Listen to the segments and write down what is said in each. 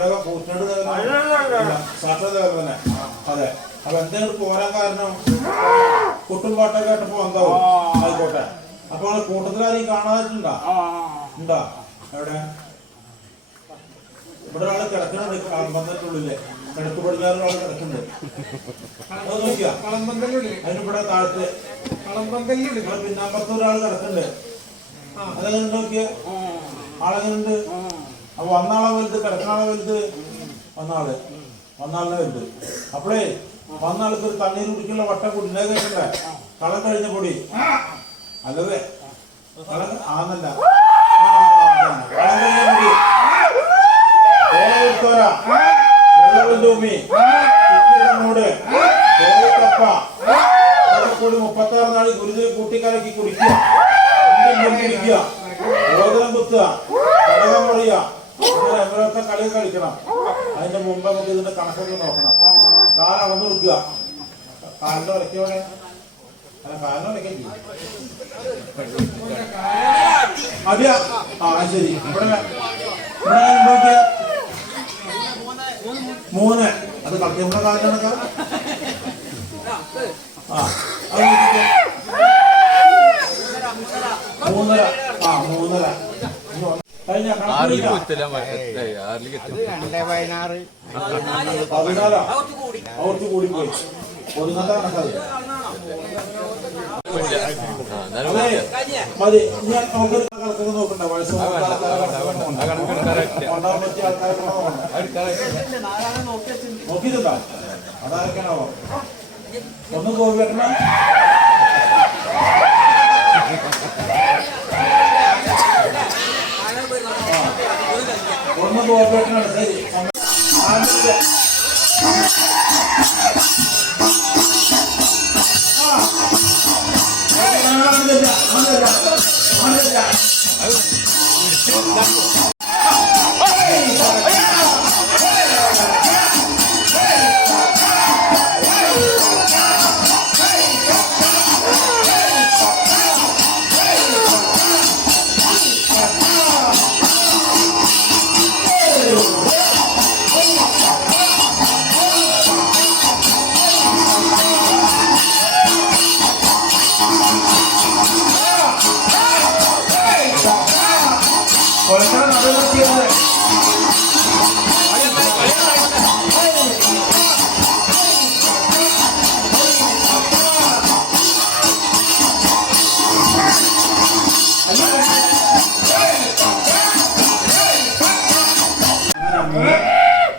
കലക പൂത്തിനോട് സാക്ഷാ കലക തന്നെ അതെ. അപ്പൊ എന്തെങ്കിലും പോരാൻ കാരണം കുട്ടും പാട്ടൊക്കെ ആയിട്ട് പോകാൻ ആയിക്കോട്ടെ. അപ്പൊ കൂട്ടത്തിൽ ആരെയും കാണാതിട്ടുണ്ടാ ഉണ്ടാ? എവിടെ? ഇവിടെ ഒരാൾ കിടക്കണുണ്ട് കളമ്പന്തത്തിനുള്ളില്ലേ കിടക്ക് പടിഞ്ഞാറൊരാൾ കിടക്കുന്നുണ്ട്. അത് നോക്കിയാ? അതിന് ഇവിടെ താഴത്ത്. പിന്നാമ്പത്ത് ഒരാൾ കിടക്കുന്നുണ്ട്. അതെങ്ങനെ നോക്കിയ? ആളെങ്ങനെയുണ്ട്? അപ്പൊ വന്നാളെ വലുത് കിടക്കാളെ വലുത്? വന്നാൾ. വന്നാളിനെ വലുത്. അപ്പോഴേ വന്നാൾക്ക് ഒരു തണ്ണീർ കുടിക്കുള്ള വട്ട കൂടി കേട്ടില്ലേ കളം കഴിഞ്ഞ പൊടി. അല്ലവേ കളം ആന്നല്ല വെള്ളവല്ലൂമി. കുടിക്കുക. കുത്തുക. കടകം പറയുക. എവരൊക്കെ കളി കളിക്കണം. അതിന്റെ മുമ്പ് നമുക്ക് ഇതിന്റെ കണക്കൊക്കെ നോക്കണം. കാൽ അളന്നു കൊടുക്കുക കാലിന്റെ അതെയാ ആ മൂന്ന്. അത് കളിക്കുന്ന നടക്കാം ആ അത് നോക്കിക്കേ. മൂന്നര ആ മൂന്നര ഇനി ഒന്ന്. കഴിഞ്ഞ ആറിലേക്ക് എത്തില്ല ആറിലേക്ക് എത്തില്ല രണ്ടേ പതിനാറ്. പതിനാലാ. അവർക്ക് കൂടി. പോയി. മതി. ഞാൻ നമുക്ക് കണക്കൊക്കെ നോക്കണ്ട. വയസ്സ് നോക്കിയിട്ടുണ്ടോ? അതാരൊക്കെയാണോ? ഒന്ന് കോവി വെക്കണം ഒന്ന് കോവി വെക്കണം ശരി ആദ്യത്തെ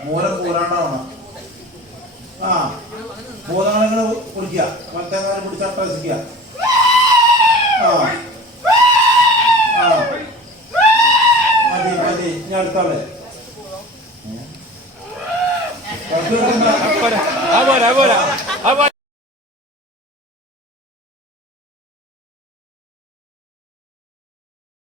മൂലം കൂരാണ്ടാവണം. ആ മൂലങ്ങളെ കുടിക്കുക. മറ്റേങ്ങാനും പിടിച്ചാൽ പ്രസിക്കുക ആ. ആ. മതി മതി. ഞാൻ അടുത്താളെ. പോരാ പോരാ.